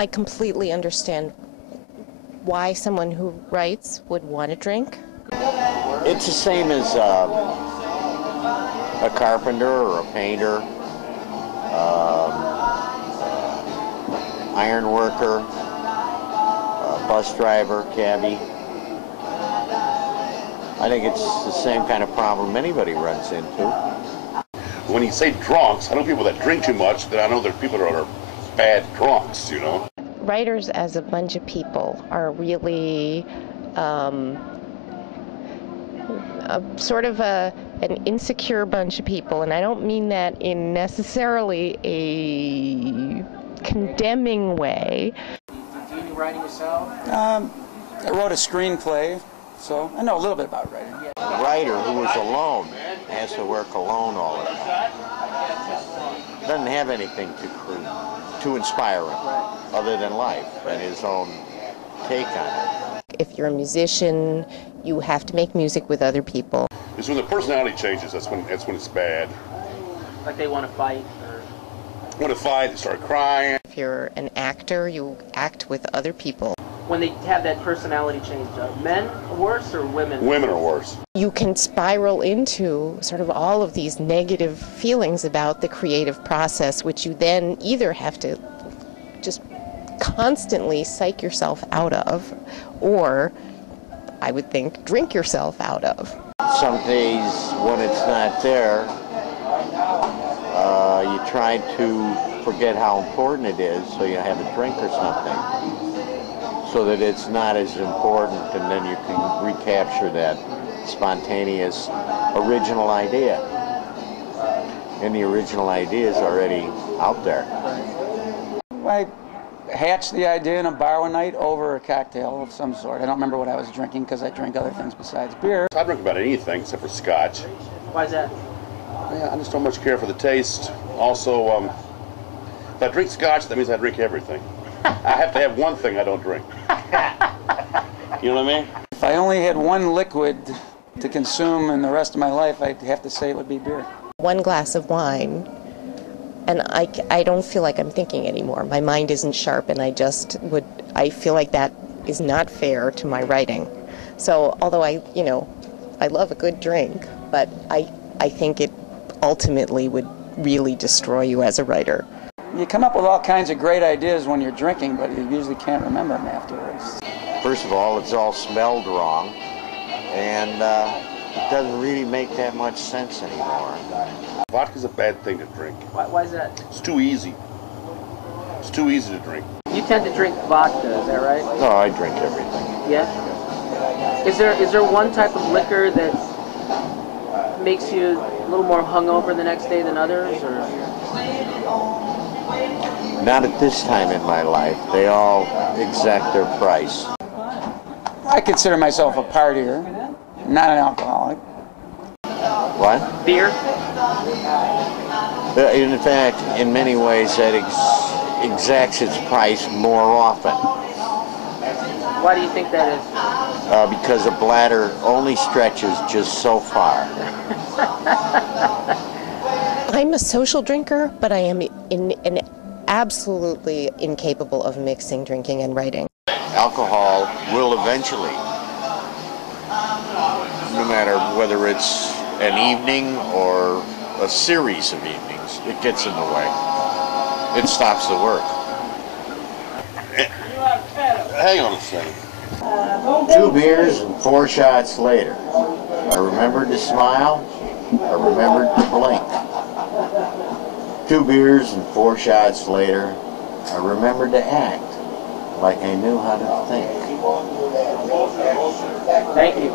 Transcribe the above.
I completely understand why someone who writes would want to drink. It's the same as a carpenter or a painter, iron worker, a bus driver, cabbie. I think it's the same kind of problem anybody runs into. When you say drunks, I know people that drink too much, then I know there are people that are bad drunks, you know. Writers as a bunch of people are really an insecure bunch of people, and I don't mean that in necessarily a condemning way. Do you do writing yourself? I wrote a screenplay, so I know a little bit about writing. A writer who is alone has to work alone all the time. Doesn't have anything to inspire him other than life and his own take on it. If you're a musician, you have to make music with other people. It's when the personality changes, that's when it's bad. Like they want to fight? Or... Want to fight, they start crying. If you're an actor, you act with other people. When they have that personality change, are men worse or women? Women are worse. You can spiral into sort of all of these negative feelings about the creative process, which you then either have to just constantly psych yourself out of, or, I would think, drink yourself out of. Some days when it's not there, you try to forget how important it is, so you have a drink or something, so that it's not as important, and then you can recapture that spontaneous original idea. And the original idea is already out there. I hatched the idea in a bar one night over a cocktail of some sort. I don't remember what I was drinking because I drink other things besides beer. I drink about anything except for scotch. Why is that? Yeah, I just don't much care for the taste. Also, if I drink scotch, that means I drink everything. I have to have one thing I don't drink. You know what I mean? If I only had one liquid to consume in the rest of my life, I'd have to say it would be beer. One glass of wine, and I don't feel like I'm thinking anymore. My mind isn't sharp, and I feel like that is not fair to my writing. So although I love a good drink, but I think it ultimately would really destroy you as a writer. You come up with all kinds of great ideas when you're drinking, but you usually can't remember them afterwards. First of all, it's all smelled wrong, and it doesn't really make that much sense anymore. Vodka's a bad thing to drink. Why is that? It's too easy. It's too easy to drink. You tend to drink vodka, is that right? No, I drink everything. Yeah? Is there one type of liquor that makes you a little more hungover the next day than others, or? Not at this time in my life. They all exact their price. I consider myself a partier, not an alcoholic. What? Beer? In fact, in many ways, that exacts its price more often. Why do you think that is? Because a bladder only stretches just so far. I'm a social drinker, but I am absolutely incapable of mixing drinking and writing. Alcohol will eventually, no matter whether it's an evening or a series of evenings, it gets in the way. It stops the work. Hang on a second. 2 beers and 4 shots later, I remembered to smile, I remembered to blink. 2 beers and 4 shots later, I remembered to act like I knew how to think. Thank you.